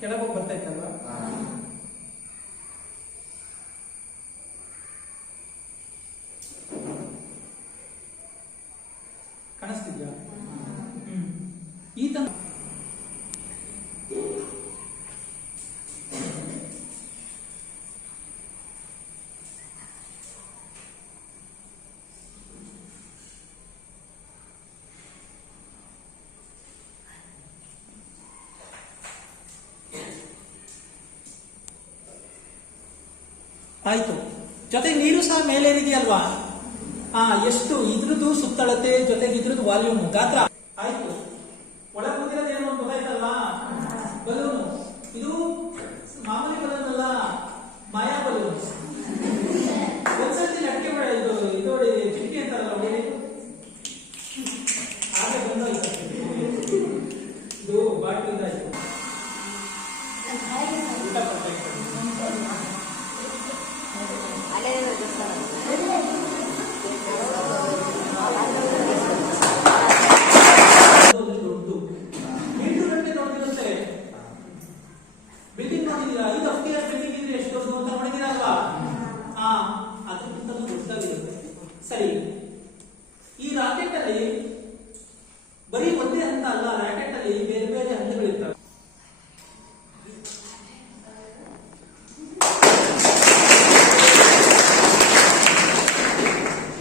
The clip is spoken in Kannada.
ಕೆಳಗೆ ಬರ್ತಾ ಇತ್ತಲ್ವಾ? ಕಾಣಿಸ್ತಿದ್ಯಾ? ಈ ತರ ಆಯ್ತು. ಜೊತೆಗೆ ನೀರು ಸಹ ಮೇಲೇರಿದೆಯಲ್ವಾ? ಎಷ್ಟು ಇದ್ರದ್ದು ಸುತ್ತಳತೆ ಜೊತೆಗೆ ಇದ್ರದ್ದು ವಾಲ್ಯೂಮ್ ಗಾತ್ರ ಆಯ್ತು. ಒಳಗೆ ಕೂತಿರೋದೇನು ಅಂತ ಗೊತ್ತಾಯ್ತಲ್ವಾ? ಬಲೂನು. ಇದು ಮಾಮೂಲಿ ಬಲೂನ್ ಅಲ್ಲ, ಮಾಯಾ ಬಲೂನ್. ಒಂದ್ಸತಿ ಅಡಿಕೆ ಇದು ಚಿಕ್ಕಿ ಅಂತಾರಲ್ಲ ಹೊಡಿ, ಹಾಗೆ ಬಂದಾಯ್ತು. ಇದು ಬಾಟ್ಲಿಂದ ಆಯ್ತು. ಬಿಲ್ಡಿಂಗ್ ನೋಡಿದೀರಾ? ಇದು ಅಫ್ಟಿಯರ್ ಬಿಲ್ಡಿಂಗ್ ಇದ್ರೆ ಎಷ್ಟು ದೊಡ್ಡದು ಅಂತ ನೋಡಿದಿರಲ್ವಾ? ಅದಕ್ಕಿಂತ ದೊಡ್ಡದಾಗಿರುತ್ತೆ. ಸರಿ, ಈ ರಾಕೆಟ್ ಅಲ್ಲಿ